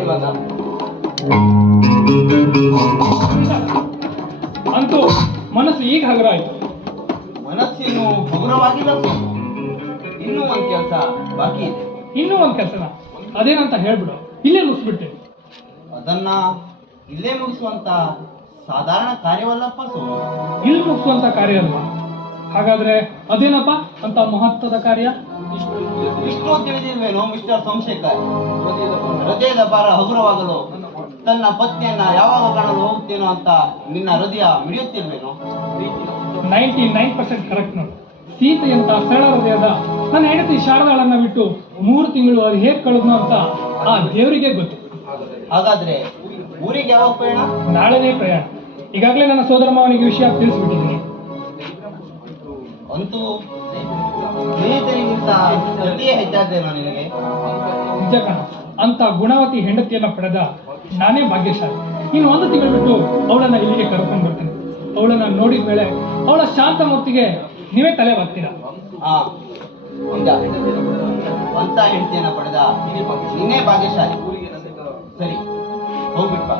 ಇಲ್ವಲ್ಲ? ಅಂತೂ ಮನಸ್ಸು ಈಗ ಹಗುರ ಆಯ್ತು. ಮನಸ್ಸಿನ್ನು ಹಗುರವಾಗಿಲ್ಲ, ಇನ್ನೂ ಒಂದ್ ಕೆಲಸ ಬಾಕಿ ಇದೆ. ಇನ್ನೂ ಒಂದ್ ಕೆಲಸನ? ಅದೇನಂತ ಹೇಳ್ಬಿಡು, ಇಲ್ಲೇ ಮುಗಿಸ್ಬಿಟ್ಟೆ. ಅದನ್ನ ಇಲ್ಲೇ ಮುಗಿಸುವಂತ ಸಾಧಾರಣ ಕಾರ್ಯವಲ್ಲಪ್ಪ ಸೋಮು. ಇಲ್ಲಿ ಮುಗಿಸುವಂತ ಕಾರ್ಯ ಅಲ್ವಾ? ಹಾಗಾದ್ರೆ ಅದೇನಪ್ಪ ಅಂತ ಮಹತ್ವದ ಕಾರ್ಯ? ಇಷ್ಟು ತಿಳಿದಿಲ್ವೇನೋ ಮಿಸ್ಟರ್ ಸೋಮಶೇಖರ್? ಹೃದಯದ ಭಾರ ಹಗುರವಾಗಲು ತನ್ನ ಪತ್ನಿಯನ್ನ ಯಾವಾಗ ಕಾಣಲು ಹೋಗುತ್ತೇನೋ ಅಂತ ನಿನ್ನ ಹೃದಯ ಮಿಡಿಯುತ್ತಿಲ್ವೇನೋ? 99% ಕರೆಕ್ಟ್ ನೋಡು. ಸೀತೆಯಂತ ಸರಳ ಹೃದಯದ ನನ್ನ ಹೆಂಡತಿ ಶಾರದಾಳನ್ನ ಬಿಟ್ಟು 3 ತಿಂಗಳು ಅದು ಹೇಗೆ ಕಳೆದ್ನೋ ಅಂತ ಆ ದೇವರಿಗೆ ಗೊತ್ತು. ಹಾಗಾದ್ರೆ ಊರಿಗೆ ಯಾವಾಗ ಪ್ರಯಾಣ? ನಾಳೆನೇ ಪ್ರಯಾಣ. ಈಗಾಗಲೇ ನನ್ನ ಸೋದರ ಮಾವನಿಗೆ ವಿಷಯ ತಿಳಿಸ್ಬಿಟ್ಟಿದ್ದೀನಿ. ಅಂತೂ ಸ್ನೇಹಿತರಿಗಿಂತ ಸತಿಯೇ ಹೆಚ್ಚಾದ್ದೇನೋ ನಿನಗೆ? ನಿಜ ಕಣ, ಅಂತ ಗುಣವತಿ ಹೆಂಡತಿಯನ್ನ ಪಡೆದ ನಾನೇ ಭಾಗ್ಯಶಾಲಿ. ಇನ್ನು 1 ತಿಂಗಳು ಬಿಟ್ಟು ಅವಳನ್ನ ಇಲ್ಲಿಗೆ ಕರ್ಕೊಂಡು ಬರ್ತೇನೆ. ಅವಳನ್ನ ನೋಡಿದ ಮೇಲೆ ಅವಳ ಶಾಂತ ಮೂರ್ತಿಗೆ ನೀವೇ ತಲೆ ಬರ್ತೀರಾ. ಹಾ, ನಿಜ. ಅಂತ ಹೆಂಡತಿಯನ್ನ ಪಡೆದ ನೀನೇ ಭಾಗ್ಯಶಾಲಿ. ಸರಿ, ಹೋಗ್ಬಿಟ್ಟ.